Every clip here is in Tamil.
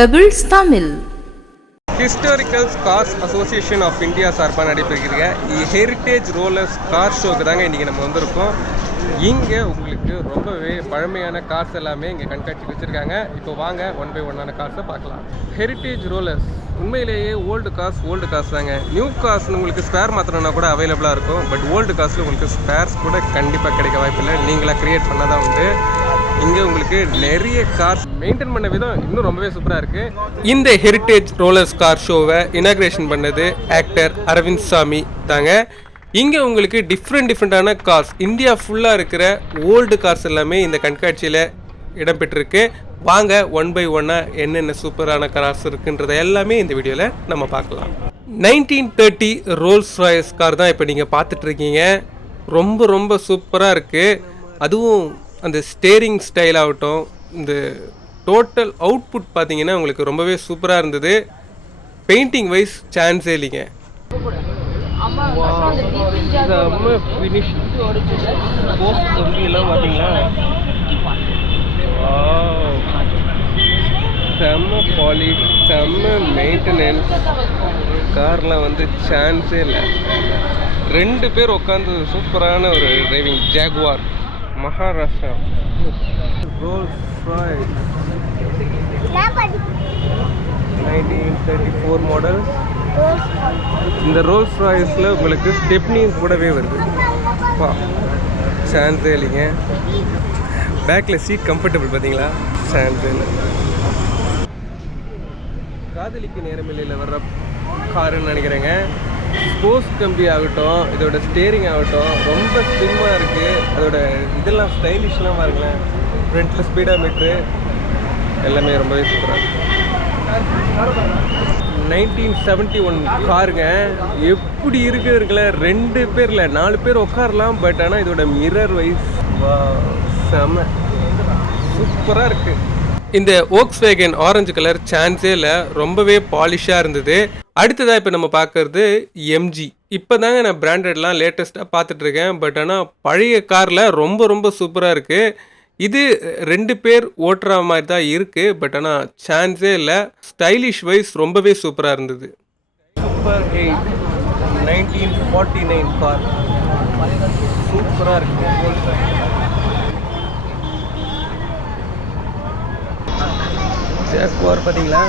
Pebbles Tamil historical cars association of India சார்பாக நடைபெறுகிற ஹெரிட்டேஜ் ரோலர்ஸ் கார் ஷோக்கு தாங்க இன்றைக்கி நம்ம வந்திருக்கோம். இங்கே உங்களுக்கு ரொம்பவே பழமையான கார்ஸ் எல்லாமே இங்கே கண்காட்சிக்கு வச்சுருக்காங்க. இப்போ வாங்க ஒன் பை ஒன்னான கார்ஸை பார்க்கலாம். ஹெரிட்டேஜ் ரோலர்ஸ் உண்மையிலேயே ஓல்டு காஸ் ஓல்டு காஸ் தாங்க. நியூ கார்ஸ் உங்களுக்கு ஸ்பேர் மாற்றணும்னா கூட அவைலபிளாக இருக்கும். பட் ஓல்டு காஸில் உங்களுக்கு ஸ்பேர்ஸ் கூட கண்டிப்பாக கிடைக்க வாய்ப்பில்லை. நீங்களாக க்ரியேட் பண்ணால் தான் உண்டு. இங்கே உங்களுக்கு நிறைய கார்ஸ் மெயின்டைன் பண்ண விதம் இன்னும் ரொம்பவே சூப்பராக இருக்கு. இந்த ஹெரிட்டேஜ் ரோலர்ஸ் கார் ஷோவை இனாக்ரேஷன் பண்ணது ஆக்டர் அரவிந்த் சாமி தாங்க. இங்கே உங்களுக்கு டிஃப்ரெண்ட் டிஃப்ரெண்ட்டான கார்ஸ் இந்தியா ஃபுல்லாக இருக்கிற ஓல்டு கார்ஸ் எல்லாமே இந்த கண்காட்சியில் இடம்பெற்றிருக்கு. வாங்க ஒன் பை ஒன்னாக என்னென்ன சூப்பரான கார்ஸ் இருக்குன்றதை எல்லாமே இந்த வீடியோவில் நம்ம பார்க்கலாம். Nineteen thirty Rolls Royce car தான் இப்போ நீங்கள் பார்த்துட்ருக்கீங்க ரொம்ப ரொம்ப சூப்பராக இருக்குது அதுவும் அந்த ஸ்டேரிங் ஸ்டைல் ஆகட்டும் இந்த டோட்டல் அவுட்புட் பார்த்தீங்கன்னா உங்களுக்கு ரொம்பவே சூப்பராக இருந்தது. பெயிண்டிங் வைஸ் சான்ஸே இல்லைங்க. செம்ம ஃபினிஷ் போஸ்ட் கம்பியெல்லாம் பார்த்தீங்களா? செம்ம பாலிஷ் செம்ம மெயின்டெனன்ஸ் கார்லாம் வந்து சான்ஸே இல்லை. ரெண்டு பேர் உட்காந்து சூப்பரான ஒரு driving Jaguar Maharashtra Rolls thirty four model இந்த ரோல்ஸ் ராய்ஸில் உங்களுக்கு ஸ்டெப்னியும் கூடவே வருது. பா சான்ஸே இல்லைங்க பேக்கில் சீட் கம்ஃபர்டபுள் பார்த்தீங்களா? சான்ஸே இல்லை காதலிக்கு நேரமில்லையில் வர்ற காருன்னு நினைக்கிறேங்க. ஸ்போர்ட்ஸ் கம்பி ஆகட்டும் இதோட ஸ்டேரிங் ஆகட்டும் ரொம்ப ஸ்லிம்மாக இருக்குது அதோட இதெல்லாம் ஸ்டைலிஷ்லாம் பாருங்களேன். ஃப்ரண்ட்டில் ஸ்பீடா மீட்ரு எல்லாமே ரொம்பவே சூப்பராக நைன்டீன் செவன்ட்டி ஒன் காருங்க. எப்படி இருக்கு இருக்குல்ல? ரெண்டு பேரில் நாலு பேர் உட்காரலாம் பட் ஆனால் இதோட மிரர் வைஸ் செம. சூப்பராக இருக்குது இந்த ஓக்ஸ் வேகன் ஆரஞ்சு கலர் சான்ஸே இல்லை ரொம்பவே பாலிஷாக இருந்தது. அடுத்ததாக இப்போ நம்ம பார்க்கறது எம்ஜி இப்போ தாங்க நான் பிராண்டட்லாம் லேட்டஸ்ட்டாக பார்த்துட்ருக்கேன் பட் ஆனால் பழைய காரில் ரொம்ப ரொம்ப சூப்பராக இருக்குது இது ரெண்டு பேர் ஓட்டுற மாதிரி தான் இருக்குது பட் ஆனால் சான்ஸே இல்லை. ஸ்டைலிஷ் வைஸ் ரொம்பவே சூப்பராக இருந்தது. Super eight nineteen forty nine car சூப்பராக இருக்குது ஜாக்வார் பார்த்தீங்களா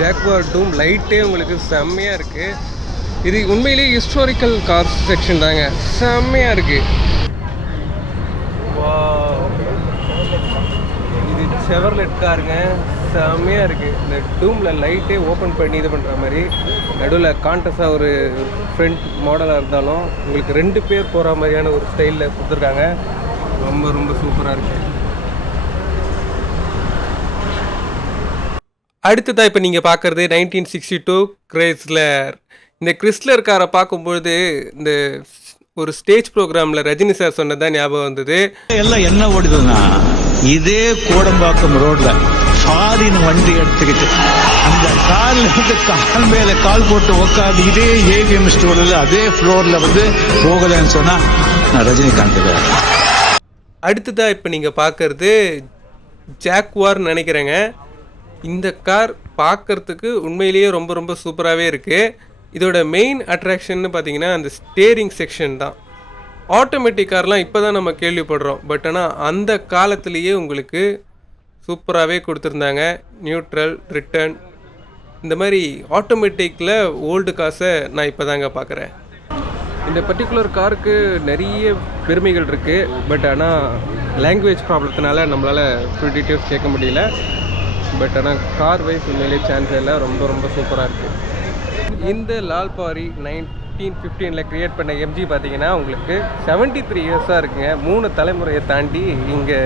ஜாக்வார் டூம் லைட்டே உங்களுக்கு செம்மையாக இருக்குது இது உண்மையிலேயே ஹிஸ்டாரிக்கல் கார் செக்ஷன் தாங்க. செம்மையாக இருக்குது ஷெவர்லெட் காருங்க செம்மையாக இருக்குது இந்த டூமில் லைட்டே ஓப்பன் பண்ணி இது பண்ணுற மாதிரி. நடுவில் கான்டஸாக ஒரு ஃப்ரண்ட் மாடலாக இருந்தாலும் உங்களுக்கு ரெண்டு பேர் போகிற மாதிரியான ஒரு ஸ்டைலில் கொடுத்துருக்காங்க. ரொம்ப ரொம்ப சூப்பராக இருக்குது அடுத்ததாக இப்போ நீங்கள் பார்க்குறது நைன்டீன் சிக்ஸ்டி டூ கிரேஸ்லர். இந்த கிறிஸ்லர் காரை பார்க்கும்பொழுது இந்த ஒரு ஸ்டேஜ் ப்ரோக்ராமில் ரஜினி சார் சொன்னதான் ஞாபகம் வந்தது. எல்லாம் என்ன ஓடுதுன்னா இதே கோடம்பாக்கம் ரோட்ல ஃபாரின் வண்டி எடுத்துக்கிட்டு அந்த கார்ல வந்து கால் மேல கால் போட்டு உட்காந்து இதே ஏவிஎம் ஸ்டோர்ல அதே ஃப்ளோர்ல வந்து போகலன்னு சொன்னா நான் ரஜினிகாந்த் அடுத்ததா அடுத்ததாக இப்போ நீங்கள் பார்க்கறது ஜாக்வார்னு நினைக்கிறேங்க. இந்த கார் பார்க்கறதுக்கு உண்மையிலேயே ரொம்ப ரொம்ப சூப்பராகவே இருக்குது இதோட மெயின் அட்ராக்ஷன்னு பார்த்தீங்கன்னா அந்த ஸ்டேரிங் செக்ஷன் தான். ஆட்டோமேட்டிக் கார்லாம் இப்போ தான் நம்ம கேள்விப்படுறோம். பட் ஆனால் அந்த காலத்திலேயே உங்களுக்கு சூப்பராகவே கொடுத்துருந்தாங்க. நியூட்ரல் ரிட்டர்ன் இந்த மாதிரி ஆட்டோமேட்டிக்கில் ஓல்டு காசை நான் இப்போ தாங்க பார்க்குறேன் இந்த பர்டிகுலர் காருக்கு நிறைய பெருமைகள் இருக்குது பட் ஆனால் லாங்குவேஜ் ப்ராப்ளத்தினால நம்மளால் ஃபுல் டீட்டெயில்ஸ் கேட்க முடியல. பட் ஆனால் கார் வைஸ் உண்மையிலே சான்ஸ் இல்லை ரொம்ப ரொம்ப சூப்பராக இருக்குது இந்த லால்பாரி ஃபோர்டீன் ஃபிஃப்டீனில் க்ரியேட் பண்ண எம்ஜி பார்த்தீங்கன்னா உங்களுக்கு செவன்ட்டி த்ரீ இயர்ஸாக இருக்குங்க. மூணு தலைமுறையை தாண்டி இங்கே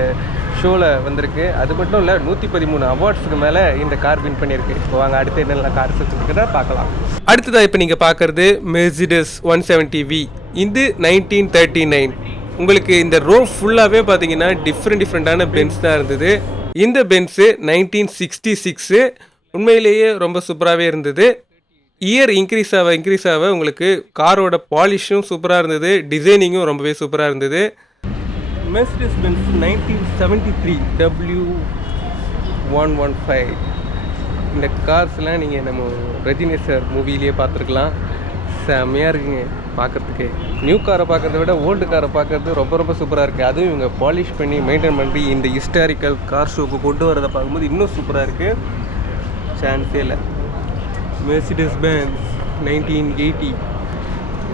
ஷோவில் வந்திருக்கு. அது மட்டும் இல்லை நூற்றி பதிமூணு அவார்ட்ஸுக்கு மேலே இந்த கார் வின் பண்ணியிருக்கு. இப்போ வாங்க அடுத்து என்னென்ன கார் இருக்குன்னு பார்க்கலாம். அடுத்ததாக இப்போ நீங்கள் பார்க்குறது மெர்சிடஸ் ஒன் செவன்ட்டி வி இது நைன்டீன் தேர்ட்டி நைன் உங்களுக்கு இந்த ரோ ஃபுல்லாகவே பார்த்தீங்கன்னா டிஃப்ரெண்ட் டிஃப்ரெண்ட்டான பென்ஸ் தான் இருந்தது. இந்த பென்ஸு நைன்டீன் சிக்ஸ்டி சிக்ஸு உண்மையிலேயே ரொம்ப சூப்பராகவே இருந்தது. இயர் இன்க்ரீஸ் ஆக இன்க்ரீஸ் ஆக உங்களுக்கு காரோட பாலிஷும் சூப்பராக இருந்தது டிசைனிங்கும் ரொம்பவே சூப்பராக இருந்தது. Mercedes Benz nineteen seventy three W one one five இந்த கார்ஸ்லாம் நீங்கள் நம்ம ரஜினி சார் மூவிலேயே பார்த்துருக்கலாம். செம்மையாக இருக்குங்க பார்க்குறதுக்கு. நியூ காரை பார்க்குறத விட ஓல்டு காரை பார்க்குறது ரொம்ப ரொம்ப சூப்பராக இருக்குது அதுவும் இவங்க பாலிஷ் பண்ணி மெயின்டைன் பண்ணி இந்த ஹிஸ்டாரிக்கல் கார் ஷோக்கு கொண்டு வரதை பார்க்கும்போது இன்னும் சூப்பராக இருக்குது சான்ஸே இல்லை. மெர்சிடிஸ் பேன்ஸ் நைன்டீன் எயிட்டி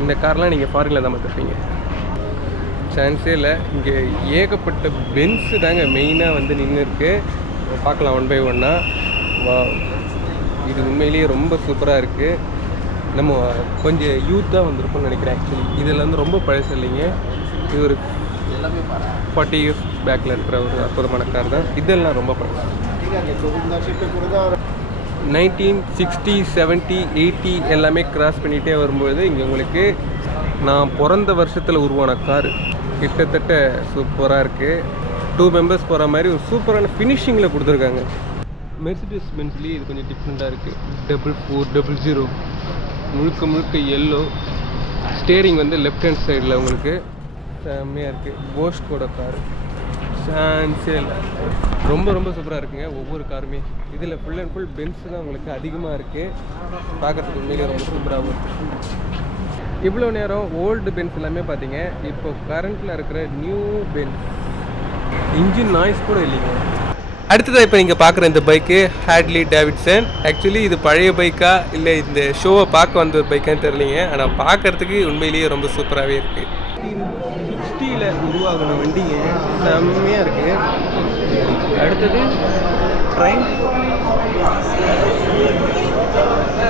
இந்த கார்லாம் நீங்கள் ஃபாரினில் தான் பார்த்துருப்பீங்க. சான்ஸே இல்லை. இங்கே ஏகப்பட்ட பென்ஸு தாங்க மெயினாக வந்து நின்று இருக்கு பார்க்கலாம் ஒன் பை ஒன்னாக இது உண்மையிலேயே ரொம்ப சூப்பராக இருக்குது நம்ம கொஞ்சம் யூத்தாக வந்திருப்போம்னு நினைக்கிறேன் ஆக்சுவலி இதில் வந்து ரொம்ப பழசு இல்லைங்க. இது ஒரு ஃபார்ட்டி இயர்ஸ் பேக்கில் இருக்கிற ஒரு அற்புதமான கார் தான். இதெல்லாம் ரொம்ப பழசு. நைன்டீன் சிக்ஸ்டி செவன்ட்டி எயிட்டி எல்லாமே கிராஸ் பண்ணிகிட்டே வரும்போது இங்கே உங்களுக்கு நான் பிறந்த வருஷத்தில் உருவான கார் கிட்டத்தட்ட சூப்பராக இருக்குது டூ மெம்பர்ஸ் போகிற மாதிரி ஒரு சூப்பரான ஃபினிஷிங்கில் கொடுத்துருக்காங்க. மெர்சிடிஸ் பென்ஸ்லேயே இது கொஞ்சம் டிஃப்ரெண்ட்டாக இருக்குது டபுள் ஃபோர் டபுள் ஜீரோ முழுக்க முழுக்க எல்லோ ஸ்டேரிங் வந்து லெஃப்ட் ஹேண்ட் சைடில் உங்களுக்கு செம்மையாக இருக்குது போஸ்ட்கோட கார் சான்ஸே இல்லை ரொம்ப ரொம்ப சூப்பராக இருக்குங்க. ஒவ்வொரு காருமே இதில் ஃபுல் அண்ட் ஃபுல் பென்ஸ் தான் உங்களுக்கு அதிகமாக இருக்குது பார்க்கறதுக்கு உண்மையிலே ரொம்ப சூப்பராகவும் இருக்குது இவ்வளோ நேரம் ஓல்டு பென்ஸ் எல்லாமே பார்த்தீங்க இப்போ கரண்ட்டில் இருக்கிற நியூ பென்ஸ் இன்ஜின் நாய்ஸ் கூட இல்லைங்க. அடுத்ததாக இப்போ நீங்கள் பார்க்குற இந்த பைக்கு ஹேட்லி டேவிட்சன் ஆக்சுவலி இது பழைய பைக்கா இல்லை இந்த ஷோவை பார்க்க வந்த ஒரு பைக்கான்னு தெரியலிங்க. ஆனால் பார்க்கறதுக்கு உண்மையிலேயே ரொம்ப சூப்பராகவே இருக்குது உருவாகின வண்டிங்க. செம்மையாக இருக்குது அடுத்தது ட்ரெயின்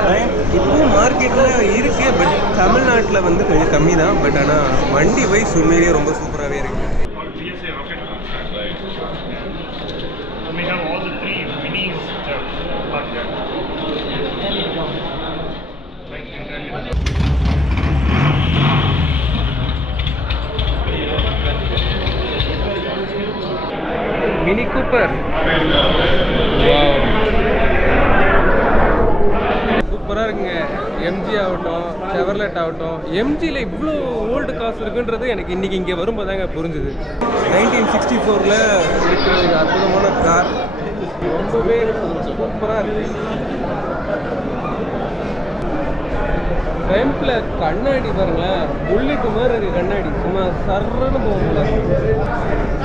ட்ரெயின் இப்போவும் மார்க்கெட்டில் இருக்கு பட் தமிழ்நாட்டில் வந்து கொஞ்சம் கம்மி தான் பட் ஆனால் வண்டி வைஸ் உண்மையிலேயே ரொம்ப சூப்பராகவே இருக்குது மினி கூப்பர் சூப்பராக இருக்குங்க. எம்ஜி ஆகட்டும் செவர்லெட் ஆகட்டும். எம்ஜியில் இவ்வளோ ஓல்டு காசு இருக்குன்றது எனக்கு இன்றைக்கி இங்கே வரும்போது தாங்க புரிஞ்சுது. நைன்டீன் சிக்ஸ்டி ஃபோரில் இருக்கிற அற்புதமான கார் ரொம்பவே சூப்பராக இருக்கு. ஃப்ரண்ட்ல கண்ணாடி பாருங்களேன். புல்லட் மாதிரி இருக்கு கண்ணாடி. சும்மா சர்றன்னு போகல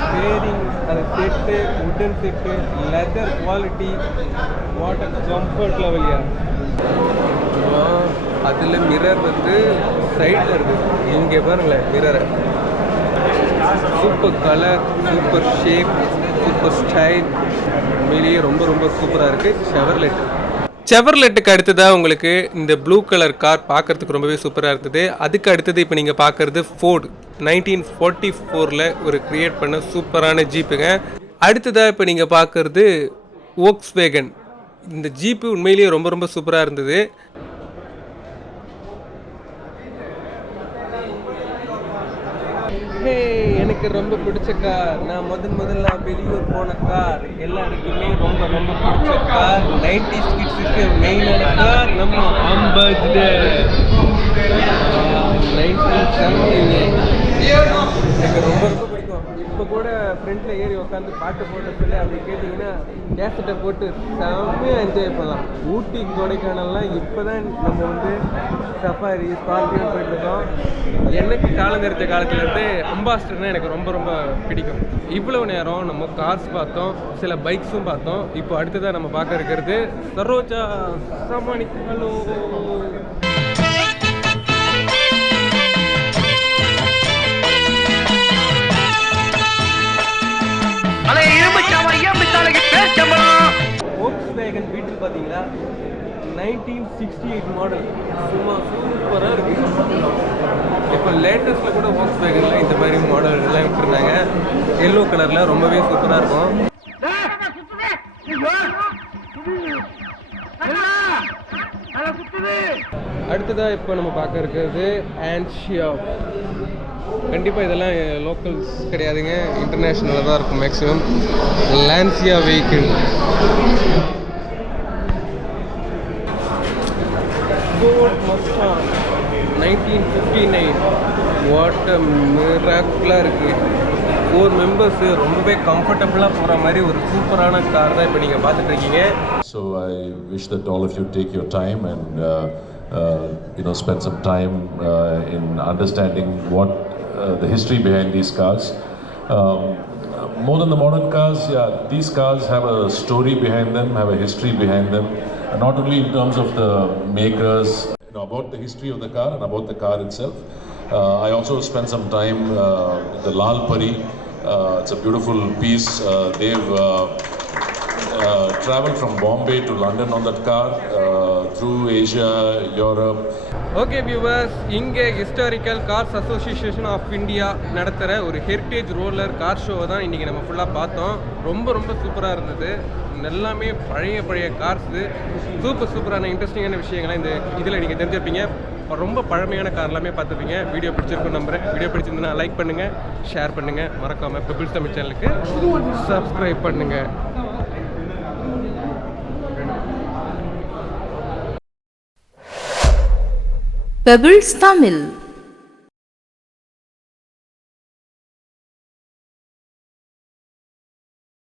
ஸ்டேரிங் அது set wooden set leather quality water comfort லெவலியா அதில் மிரர் வந்து சைடில் இருக்குது இங்கே பாருங்களேன் மிரரை super colour super shape super style உண்மையிலேயே ரொம்ப ரொம்ப சூப்பராக இருக்குது செவர்லெட் செவர்லெட்டுக்கு அடுத்ததாக உங்களுக்கு இந்த ப்ளூ கலர் கார் பார்க்கறதுக்கு ரொம்பவே சூப்பராக இருந்தது. அதுக்கு அடுத்தது இப்போ நீங்கள் பார்க்குறது ஃபோர்டு நைன்டீன் ஃபார்ட்டி ஃபோரில் ஒரு க்ரியேட் பண்ண சூப்பரான ஜீப்புங்க அடுத்ததாக இப்போ நீங்கள் பார்க்குறது ஓக்ஸ் வேகன் இந்த ஜீப்பு உண்மையிலேயே ரொம்ப ரொம்ப சூப்பராக இருந்தது. எனக்கு ரொம்ப பிடிச்ச கார் நான் முதன் முதல்ல வெளியூர் போன கார் எல்லாருக்குமே ரொம்ப ரொம்ப பிடிச்ச கார் நைன்டி கிட்ஸுக்கு மெயினான கார் நம்ம அம்பாசிடர் நைன்டீன் செவன்டீங்க எனக்கு ரொம்ப ரொம்ப பிடிக்கும் இப்போ கூட ஃப்ரெண்டில் ஏறி உட்காந்து பாட்டு போட்டு சொல்லி அப்படி கேட்டிங்கன்னா கேசட்டை போட்டு செம்மையாக என்ஜாய் பண்ணலாம். ஊட்டி கொடைக்கானல்லாம் இப்போ தான் நம்ம வந்து சஃபாரி ஸ்கார்பியோ போயிட்டுருக்கோம். எனக்கு காலம் தெரிஞ்ச காலத்துலேருந்து அம்பாஸ்டர்னால் எனக்கு ரொம்ப ரொம்ப பிடிக்கும். இவ்வளவு நேரம் நம்ம கார்ஸ் பார்த்தோம் சில பைக்ஸும் பார்த்தோம். இப்போ அடுத்ததாக நம்ம பார்க்க இருக்கிறது சரோஜா சமானி வந்து பார்த்தீங்கன்னா நைன்டீன் சிக்ஸ்டி எயிட் மாடல் சும்மா சூப்பராக இருக்குது இப்போ லேட்டஸ்ட்டில் கூட வாக்ஸ் வேகனில் இந்த மாதிரி மாடல்கள்லாம் விட்டுருந்தாங்க. எல்லோ கலரில் ரொம்பவே சூப்பராக இருக்கும். அடுத்ததாக இப்போ நம்ம பார்க்க இருக்கிறது ஆன்ஷியா கண்டிப்பாக இதெல்லாம் லோக்கல்ஸ் கிடையாதுங்க. இன்டர்நேஷ்னலாக தான் இருக்கும் maximum Lancia vehicle nineteen fifty nine what மிராக்கிளாக இருக்குது ஃபோர் மெம்பர்ஸு ரொம்பவே கம்ஃபர்டபுளாக போகிற மாதிரி ஒரு சூப்பரான கார் தான் இப்போ நீங்கள் பார்த்துட்டு இருக்கீங்க So I wish that all of you take your time and uh, uh, you know spend some time uh, in understanding what uh, the history behind these cars. Um, more than the modern cars, yeah, these cars have a story behind them, have a history behind them. Not only in terms of the makers, you know, about the history of the car and about the car itself. Uh, I also spent some time uh, the Lal Pari. Uh, it's a beautiful piece. Uh, they've uh, uh, traveled from Bombay to London on that car uh, through Asia, Europe. Okay viewers இங்கே historical cars association of India நடத்துகிற ஒரு ஹெரிட்டேஜ் ரோலர் கார் ஷோவை தான் இன்றைக்கி நம்ம ஃபுல்லாக பார்த்தோம் ரொம்ப ரொம்ப சூப்பராக இருந்தது எல்லாமே பழைய பழைய கார்ஸு சூப்பர் சூப்பரான இன்ட்ரெஸ்டிங்கான விஷயங்களை இந்த இதில் நீங்கள் தெரிஞ்சிருப்பீங்க ரொம்ப பழமையான கார் எல்லாமே பார்த்துப்பீங்க. வீடியோ பிடிச்சிருக்கும் நம்புறேன். வீடியோ பிடிச்சிருந்தனா லைக் பண்ணுங்கள் ஷேர் பண்ணுங்கள் மறக்காமல் பெபிள்ஸ் தமிழ் சேனலுக்கு சப்ஸ்கிரைப் பண்ணுங்கள் பெபிள்ஸ் தமிழ்